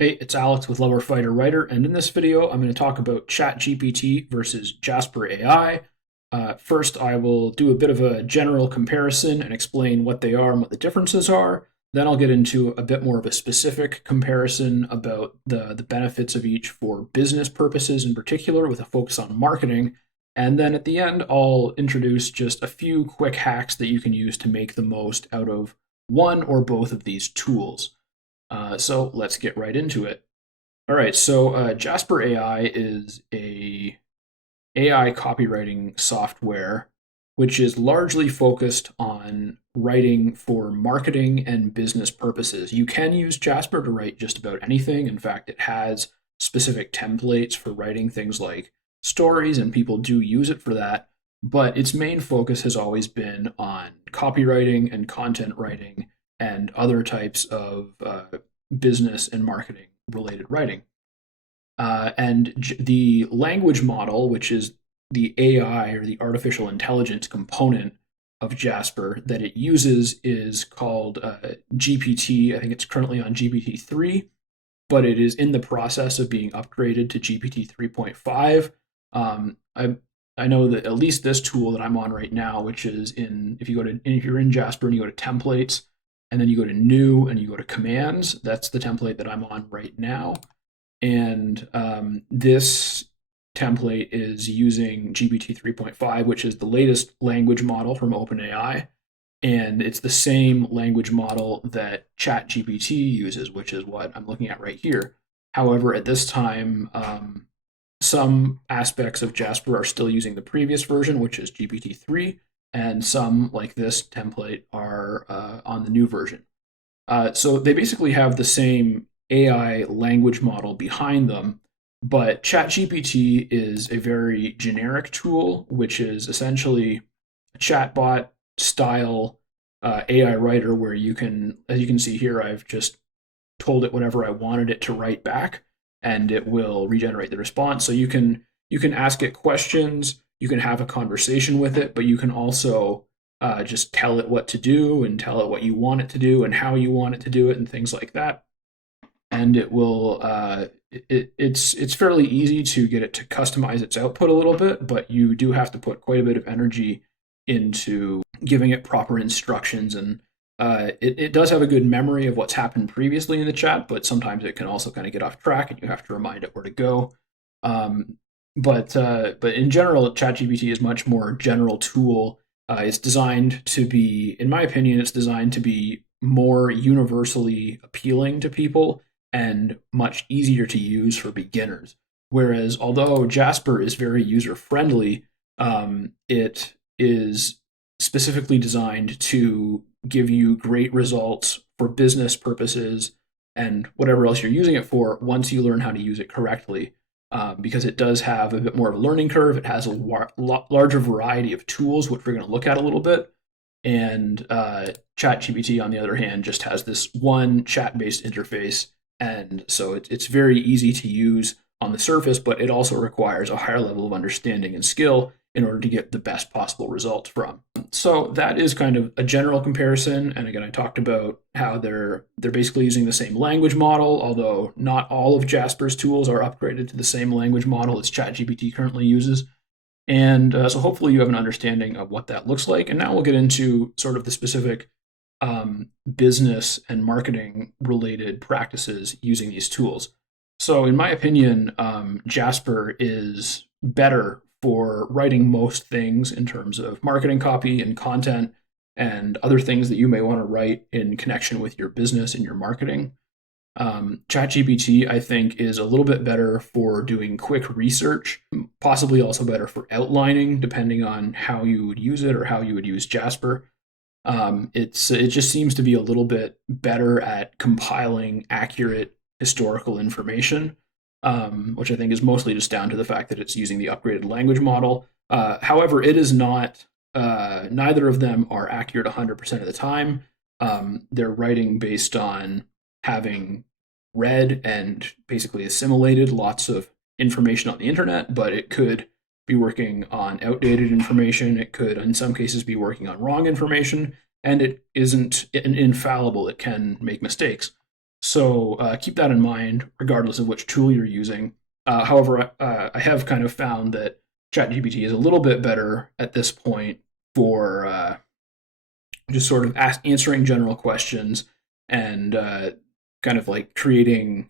Hey, it's Alex with Lover Fighter Writer, and in this video, I'm going to talk about ChatGPT versus Jasper AI. First, I will do a bit of a general comparison and explain what they are and what the differences are. Then I'll get into a bit more of a specific comparison about the benefits of each for business purposes in particular, with a focus on marketing. And then at the end, I'll introduce just a few quick hacks that you can use to make the most out of one or both of these tools. So let's get right into it. All right, so Jasper AI is a AI copywriting software which is largely focused on writing for marketing and business purposes. You can use Jasper to write just about anything. In fact, it has specific templates for writing things like stories, and people do use it for that. But its main focus has always been on copywriting and content writing and other types of business and marketing related writing. The language model, which is the AI or the artificial intelligence component of Jasper that it uses, is called GPT. I think it's currently on GPT-3, but it is in the process of being upgraded to GPT 3.5. I know that at least this tool that I'm on right now, which is if you're in Jasper and you go to templates and then you go to new and you go to commands, that's the template that I'm on right now. And this template is using GPT 3.5, which is the latest language model from OpenAI. And it's the same language model that ChatGPT uses, which is what I'm looking at right here. However, at this time, some aspects of Jasper are still using the previous version, which is GPT-3, and some, like this template, are on the new version. So they basically have the same AI language model behind them, but ChatGPT is a very generic tool, which is essentially a chatbot style AI writer where you can, as you can see here, I've just told it whatever I wanted it to write back, and it will regenerate the response. So you can ask it questions, you can have a conversation with it, but you can also just tell it what to do and tell it what you want it to do and how you want it to do it and things like that. And it will it's fairly easy to get it to customize its output a little bit, but you do have to put quite a bit of energy into giving it proper instructions. And it does have a good memory of what's happened previously in the chat, but sometimes it can also kind of get off track and you have to remind it where to go. But in general, ChatGPT is much more general tool. It's designed to be, in my opinion, it's designed to be more universally appealing to people and much easier to use for beginners. Whereas, although Jasper is very user friendly, it is specifically designed to give you great results for business purposes and whatever else you're using it for once you learn how to use it correctly. Because it does have a bit more of a learning curve. It has a larger variety of tools, which we're going to look at a little bit. And ChatGPT, on the other hand, just has this one chat-based interface, and so it's very easy to use on the surface, but it also requires a higher level of understanding and skill in order to get the best possible results from. So that is kind of a general comparison. And again, I talked about how they're basically using the same language model, although not all of Jasper's tools are upgraded to the same language model as ChatGPT currently uses. And so hopefully you have an understanding of what that looks like. And now we'll get into sort of the specific business and marketing related practices using these tools. So in my opinion, Jasper is better for writing most things in terms of marketing copy and content and other things that you may want to write in connection with your business and your marketing. ChatGPT, I think, is a little bit better for doing quick research, possibly also better for outlining, depending on how you would use it or how you would use Jasper. It just seems to be a little bit better at compiling accurate historical information, which I think is mostly just down to the fact that it's using the upgraded language model. However, it is not. Neither of them are accurate 100% of the time. They're writing based on having read and basically assimilated lots of information on the internet, but it could be working on outdated information. It could, in some cases, be working on wrong information, and it isn't infallible. It can make mistakes. So keep that in mind, regardless of which tool you're using. However, I have kind of found that ChatGPT is a little bit better at this point for just sort of answering general questions and kind of like creating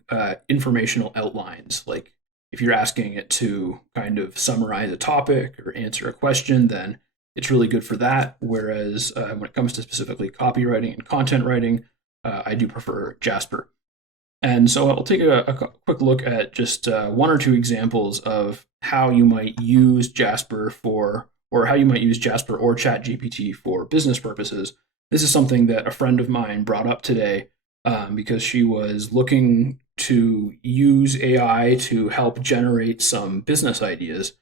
informational outlines. Like if you're asking it to kind of summarize a topic or answer a question, then it's really good for that. Whereas when it comes to specifically copywriting and content writing, I do prefer Jasper. And so I'll take a quick look at just one or two examples of how you might use Jasper for, or how you might use Jasper or ChatGPT for business purposes. This is something that a friend of mine brought up today because she was looking to use AI to help generate some business ideas.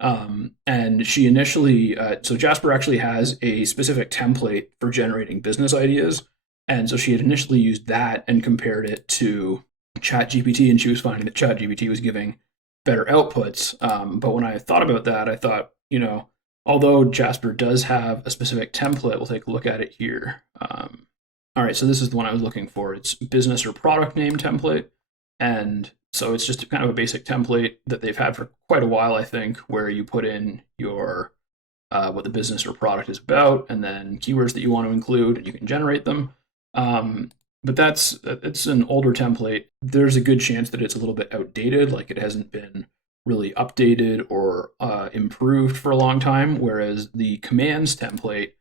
And she initially, so Jasper actually has a specific template for generating business ideas. And so she had initially used that and compared it to ChatGPT, and she was finding that ChatGPT was giving better outputs. But when I thought about that, I thought, although Jasper does have a specific template, we'll take a look at it here. All right, so this is the one I was looking for. It's business or product name template. And so it's just kind of a basic template that they've had for quite a while, I think, where you put in your what the business or product is about, and then keywords that you want to include, and you can generate them. But it's an older template. There's a good chance that it's a little bit outdated, like it hasn't been really updated or improved for a long time. Whereas the commands template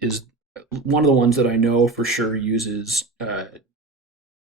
is one of the ones that I know for sure uses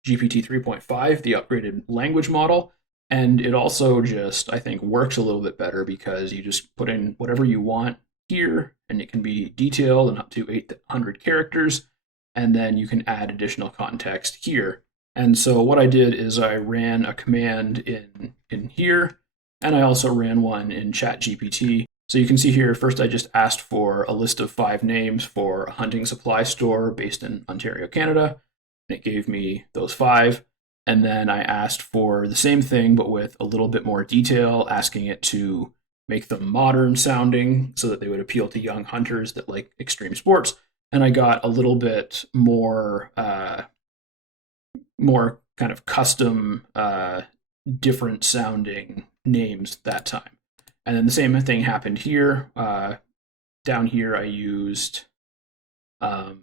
GPT 3.5, the upgraded language model. And it also just, I think, works a little bit better because you just put in whatever you want here, and it can be detailed and up to 800 characters. And then you can add additional context here. And so what I did is I ran a command in here, and I also ran one in ChatGPT. So you can see here, first I just asked for a list of 5 names for a hunting supply store based in Ontario, Canada. And it gave me those 5. And then I asked for the same thing, but with a little bit more detail, asking it to make them modern sounding so that they would appeal to young hunters that like extreme sports. And I got a little bit more more kind of custom, different sounding names that time. And then the same thing happened here. Down here, I used a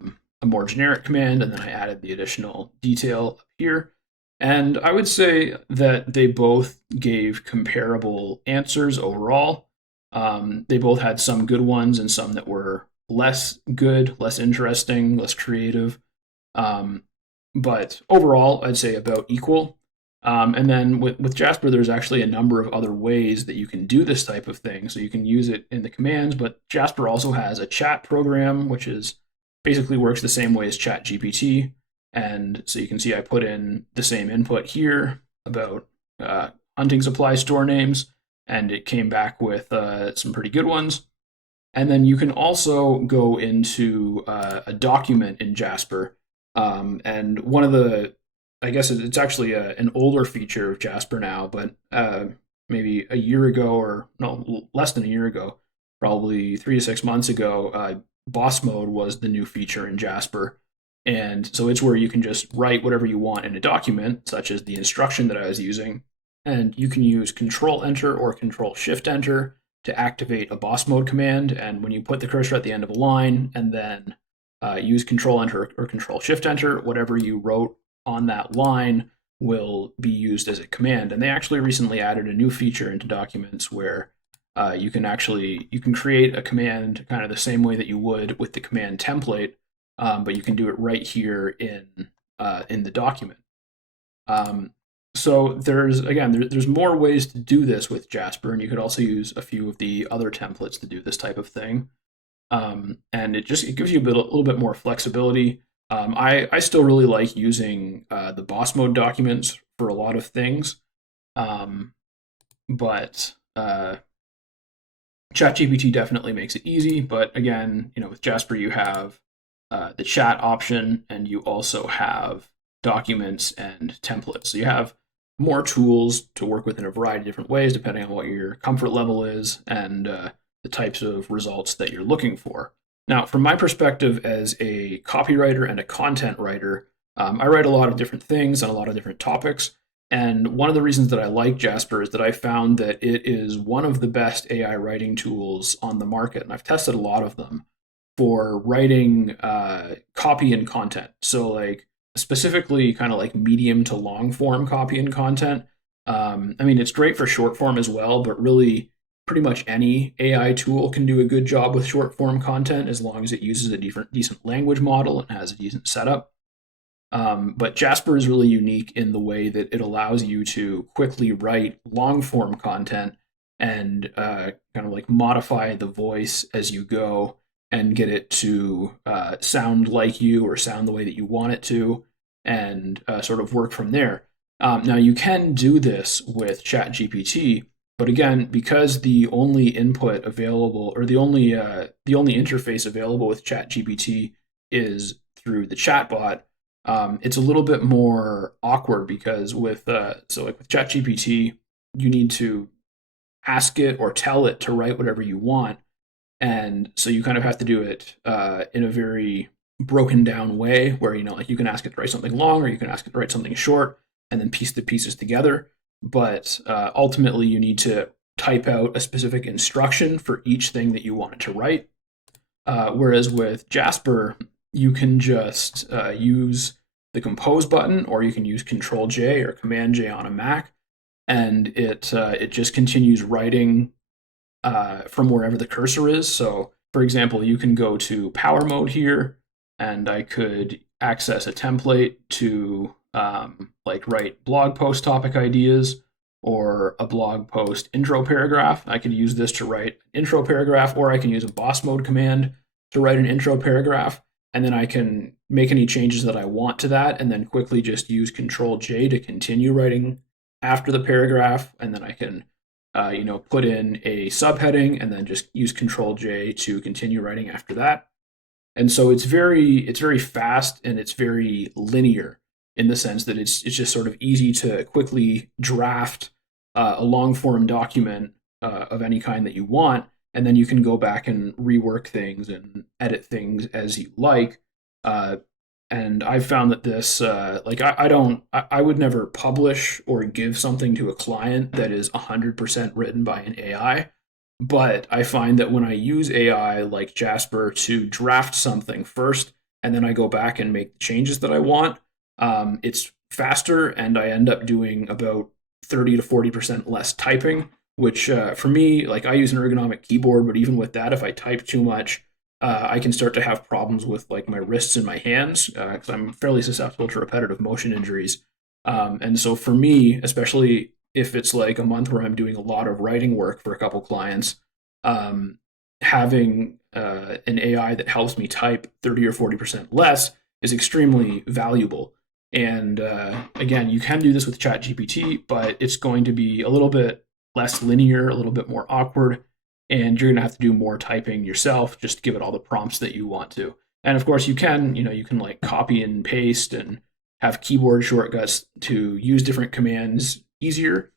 more generic command, and then I added the additional detail up here. And I would say that they both gave comparable answers overall. They both had some good ones and some that were less good, less interesting, less creative. But overall, I'd say about equal. And then with Jasper, there's actually a number of other ways that you can do this type of thing. So you can use it in the commands, but Jasper also has a chat program, which is basically works the same way as ChatGPT. And so you can see I put in the same input here about hunting supply store names, and it came back with some pretty good ones. And then you can also go into a document in Jasper. And one of the, I guess it's actually an older feature of Jasper now, but maybe a year ago, or no, less than a year ago, probably 3 to 6 months ago, boss mode was the new feature in Jasper. And so it's where you can just write whatever you want in a document, such as the instruction that I was using. And you can use Control Enter or Control Shift Enter to activate a boss mode command. And when you put the cursor at the end of a line and then use Control Enter or Control Shift Enter, whatever you wrote on that line will be used as a command. And they actually recently added a new feature into documents where you can create a command kind of the same way that you would with the command template, but you can do it right here in the document. So there's more ways to do this with Jasper, and you could also use a few of the other templates to do this type of thing. And it gives you a little bit more flexibility. I still really like using the boss mode documents for a lot of things, but ChatGPT definitely makes it easy. But again, with Jasper you have the chat option, and you also have documents and templates. So you have more tools to work with in a variety of different ways, depending on what your comfort level is and the types of results that you're looking for. Now, from my perspective as a copywriter and a content writer, I write a lot of different things on a lot of different topics. And one of the reasons that I like Jasper is that I found that it is one of the best AI writing tools on the market. And I've tested a lot of them for writing copy and content. So, like, specifically kind of like medium to long form copy and content. I mean, it's great for short form as well, but really, pretty much any AI tool can do a good job with short form content as long as it uses a decent language model and has a decent setup. But Jasper is really unique in the way that it allows you to quickly write long form content and kind of like modify the voice as you go and get it to sound like you or sound the way that you want it to and sort of work from there. Now, you can do this with ChatGPT, but again, because the only input available or the only interface available with ChatGPT is through the chatbot, it's a little bit more awkward because like with ChatGPT, you need to ask it or tell it to write whatever you want, and so you kind of have to do it in a very broken down way where like you can ask it to write something long or you can ask it to write something short and then piece the pieces together. But ultimately, you need to type out a specific instruction for each thing that you want it to write. Whereas with Jasper, you can just use the compose button, or you can use Control J or Command J on a Mac, and it just continues writing from wherever the cursor is. So, for example, you can go to power mode here, and I could access a template to like write blog post topic ideas or a blog post intro paragraph. I could use this to write an intro paragraph, or I can use a boss mode command to write an intro paragraph. And then I can make any changes that I want to that, and then quickly just use Control J to continue writing after the paragraph. And then I can, put in a subheading, and then just use Control J to continue writing after that. And so it's very fast and it's very linear in the sense that it's just sort of easy to quickly draft a long form document of any kind that you want, and then you can go back and rework things and edit things as you like. Uh, and I've found that this, like, I would never publish or give something to a client that is 100% written by an AI. But I find that when I use AI like Jasper to draft something first, and then I go back and make the changes that I want, it's faster, and I end up doing about 30 to 40% less typing, which for me, like, I use an ergonomic keyboard, but even with that, if I type too much, I can start to have problems with like my wrists and my hands because I'm fairly susceptible to repetitive motion injuries. And so for me, especially if it's like a month where I'm doing a lot of writing work for a couple clients, um, having an AI that helps me type 30 or 40% less is extremely valuable. And again, you can do this with ChatGPT, but it's going to be a little bit less linear, a little bit more awkward, and you're going to have to do more typing yourself just to give it all the prompts that you want to. And of course, you can like copy and paste and have keyboard shortcuts to use different commands easier.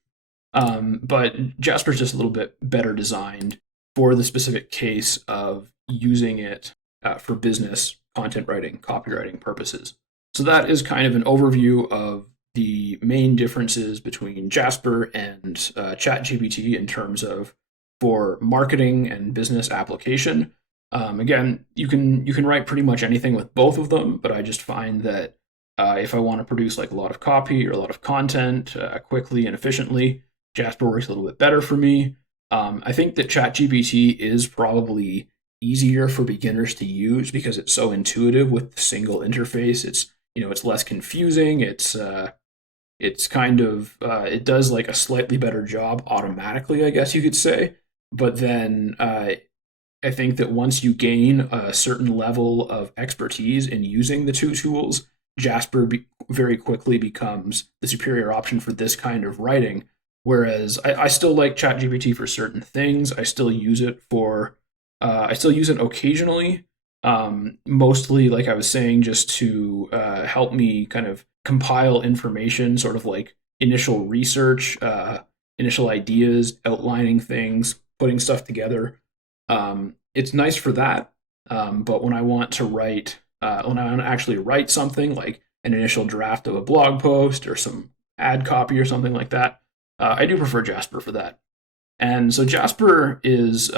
But Jasper's just a little bit better designed for the specific case of using it for business content writing, copywriting purposes. So that is kind of an overview of the main differences between Jasper and ChatGPT in terms of for marketing and business application. Again, you can write pretty much anything with both of them, but I just find that if I want to produce like a lot of copy or a lot of content quickly and efficiently, Jasper works a little bit better for me. I think that ChatGPT is probably easier for beginners to use because it's so intuitive with the single interface. It's less confusing. It's kind of it does like a slightly better job automatically, I guess you could say. But then I think that once you gain a certain level of expertise in using the two tools, Jasper very quickly becomes the superior option for this kind of writing. Whereas I still like ChatGPT for certain things. I still use it occasionally, mostly, like I was saying, just to help me kind of compile information, sort of like initial research, initial ideas, outlining things, putting stuff together. It's nice for that. But when I want to actually write something, like an initial draft of a blog post or some ad copy or something like that, I do prefer Jasper for that. And so Jasper is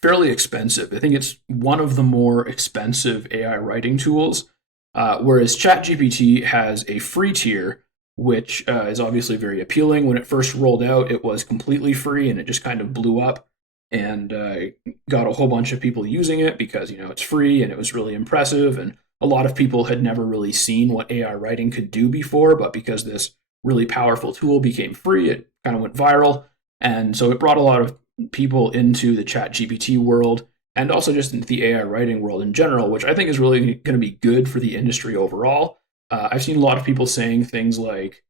fairly expensive. I think it's one of the more expensive AI writing tools, whereas ChatGPT has a free tier, which is obviously very appealing. When it first rolled out, it was completely free and it just kind of blew up and got a whole bunch of people using it because it's free and it was really impressive. And a lot of people had never really seen what AI writing could do before, but because this really powerful tool became free, it kind of went viral. And so it brought a lot of people into the chat GPT world and also just into the AI writing world in general, which I think is really going to be good for the industry overall. I've seen a lot of people saying things like,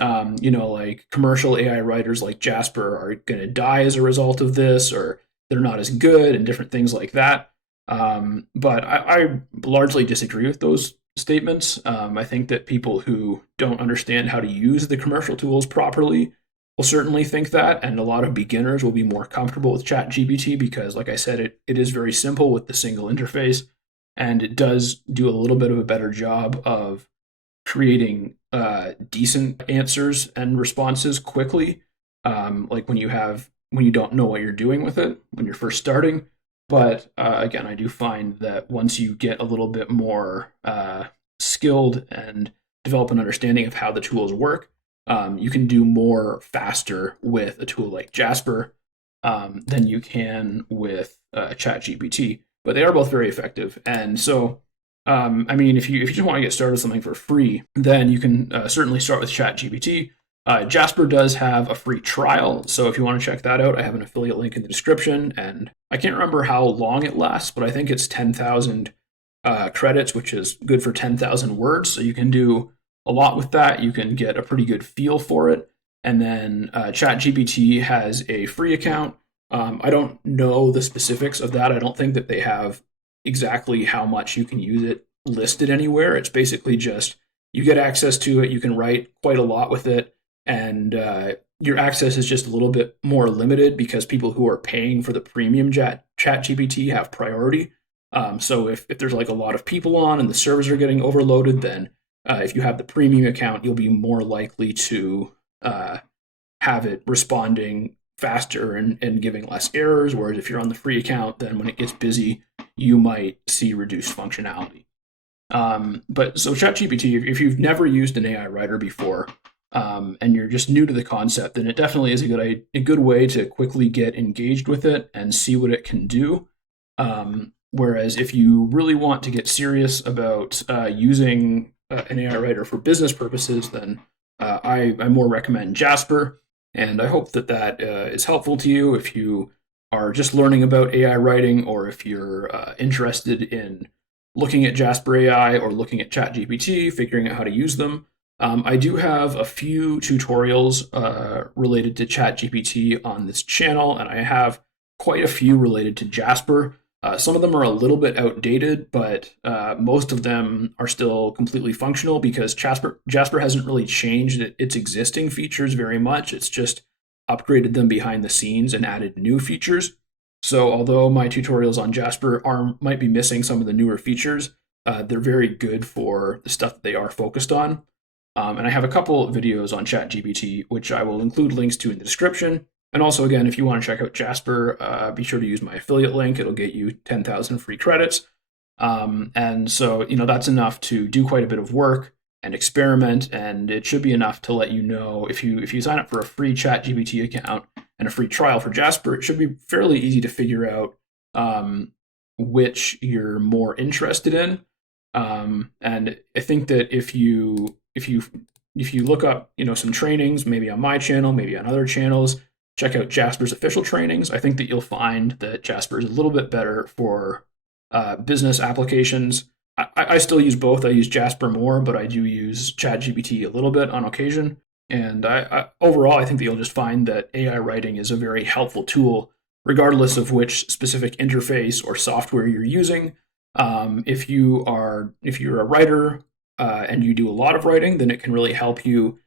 like commercial AI writers like Jasper are going to die as a result of this, or they're not as good, and different things like that. But I largely disagree with those statements. I think that people who don't understand how to use the commercial tools properly will certainly think that, and a lot of beginners will be more comfortable with ChatGPT because, like I said, it is very simple with the single interface, and it does do a little bit of a better job of creating decent answers and responses quickly. Like when you don't know what you're doing with it when you're first starting. But again, I do find that once you get a little bit more skilled and develop an understanding of how the tools work, you can do more faster with a tool like Jasper than you can with ChatGPT. But they are both very effective, and so I mean, if you just want to get started with something for free, then you can certainly start with ChatGPT. Jasper does have a free trial, so if you want to check that out, I have an affiliate link in the description. And I can't remember how long it lasts, but I think it's 10,000 credits, which is good for 10,000 words. So you can do a lot with that. You can get a pretty good feel for it. And then ChatGPT has a free account. I don't know the specifics of that. I don't think that they have exactly how much you can use it listed anywhere. It's basically just you get access to it. You can write quite a lot with it, and your access is just a little bit more limited because people who are paying for the premium chat GPT have priority. So if there's like a lot of people on and the servers are getting overloaded, then if you have the premium account, you'll be more likely to have it responding faster and giving less errors. Whereas if you're on the free account, then when it gets busy, you might see reduced functionality. But so ChatGPT, if you've never used an AI writer before, and you're just new to the concept, then it definitely is a good way to quickly get engaged with it and see what it can do. Whereas if you really want to get serious about using an AI writer for business purposes, then I more recommend Jasper. And I hope that is helpful to you if you are just learning about AI writing, or if you're interested in looking at Jasper AI or looking at ChatGPT, figuring out how to use them. I do have a few tutorials related to ChatGPT on this channel, and I have quite a few related to Jasper. Some of them are a little bit outdated, but most of them are still completely functional because Jasper hasn't really changed its existing features very much. It's just upgraded them behind the scenes and added new features. So although my tutorials on Jasper might be missing some of the newer features, they're very good for the stuff that they are focused on. And I have a couple of videos on ChatGPT, which I will include links to in the description. And also, again, if you want to check out Jasper, be sure to use my affiliate link. It'll get you 10,000 free credits. And so, that's enough to do quite a bit of work and experiment. And it should be enough to let you know if you sign up for a free ChatGPT account and a free trial for Jasper, it should be fairly easy to figure out which you're more interested in. And I think that if you look up, some trainings, maybe on my channel, maybe on other channels, check out Jasper's official trainings. I think that you'll find that Jasper is a little bit better for business applications. I still use both. I use Jasper more, but I do use ChatGPT a little bit on occasion. And overall, I think that you'll just find that AI writing is a very helpful tool, regardless of which specific interface or software you're using. If you're a writer and you do a lot of writing, then it can really help you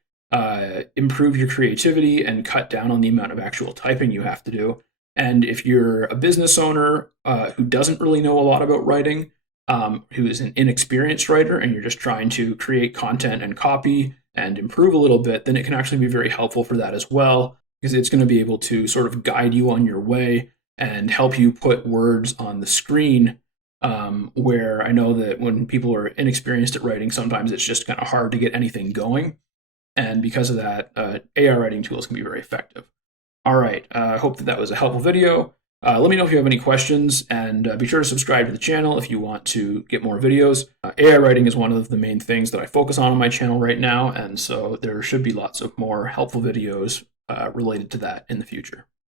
improve your creativity and cut down on the amount of actual typing you have to do. And if you're a business owner who doesn't really know a lot about writing, who is an inexperienced writer and you're just trying to create content and copy and improve a little bit, then it can actually be very helpful for that as well, because it's going to be able to sort of guide you on your way and help you put words on the screen. Where I know that when people are inexperienced at writing, sometimes it's just kind of hard to get anything going. And because of that, AI writing tools can be very effective. All right. I hope that that was a helpful video. Let me know if you have any questions, and be sure to subscribe to the channel if you want to get more videos. AI writing is one of the main things that I focus on my channel right now, and so there should be lots of more helpful videos related to that in the future.